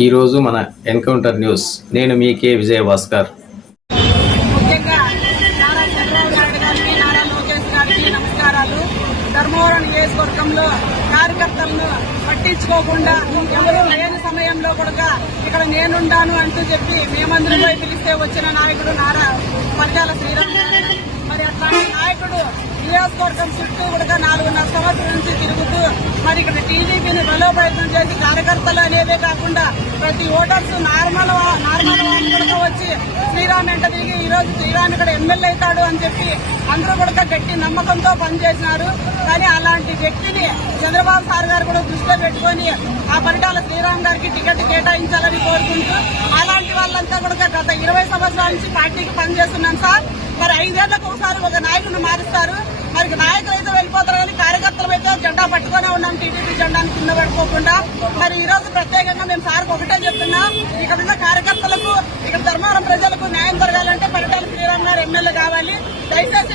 ఈరోజు మన encounter news. నేను మీ కే విజయ భాస్కర్ ముఖ్యంగా నారా చంద్రబాబు నాయుడు లోకేష్ గారికి నమస్కారాలు. ధర్మవరం నియోజకవర్గంలో కార్యకర్తలను పట్టించుకోకుండా ఎవరు లేని సమయంలో కూడా ఇక్కడ నేనుండాను అంటూ చెప్పి మేమందరిలో పిలిస్తే వచ్చిన నాయకుడు నారా పరిచాల శ్రీరామ్ మరి అట్లాంటి నాయకుడు నియోజకవర్గం చుట్టూ కూడా నాలుగున్నర సంవత్సరం నుంచి తిరుగుతూ బలోపేతం చేసి కార్యకర్తలు అనేదే కాకుండా ప్రతి ఓటర్స్ నార్మల్ నార్మల్ వాళ్ళు కూడా వచ్చి శ్రీరామ్ వెంట తిరిగి ఈ రోజు శ్రీరామ్ ఇక్కడ ఎమ్మెల్యే అవుతాడు అని చెప్పి అందరూ కూడా గట్టి నమ్మకంతో పనిచేసినారు. కానీ అలాంటి వ్యక్తిని చంద్రబాబు సార్ గారు కూడా దృష్టిలో పెట్టుకొని ఆ పరిటాల శ్రీరామ్ గారికి టికెట్ కేటాయించాలని కోరుకుంటూ అలాంటి వాళ్ళంతా కూడా గత ఇరవై సంవత్సరాల నుంచి పార్టీకి పనిచేస్తున్నాం సార్. మరి ఐదేళ్ళకు ఒకసారి ఒక నాయకుడిని మారుస్తారు. మరి నాయకులు అయితే వెళ్ళిపోతారు కానీ కార్యకర్తలు అయితే జెండా పట్టుకునే ఉన్నాం టీడీపీ జెండాను కింద పట్టుకోకుండా మరి ఈ రోజు ప్రత్యేకంగా మేము సార్కు ఒకటే చెప్తున్నా ఇక్కడ ఉన్న కార్యకర్తలకు ఇక్కడ ధర్మవరం ప్రజలకు న్యాయం జరగాలంటే పరిటాల శ్రీరామ్ గారు ఎమ్మెల్యే కావాలి. దయచేసి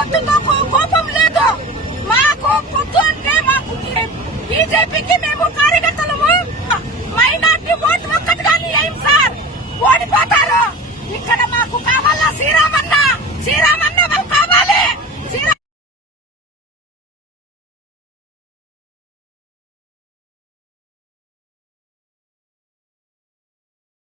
మాకు పొత్తుతో కో- కోపం లేదు మాకు పొత్తు మాకు బీజేపీకి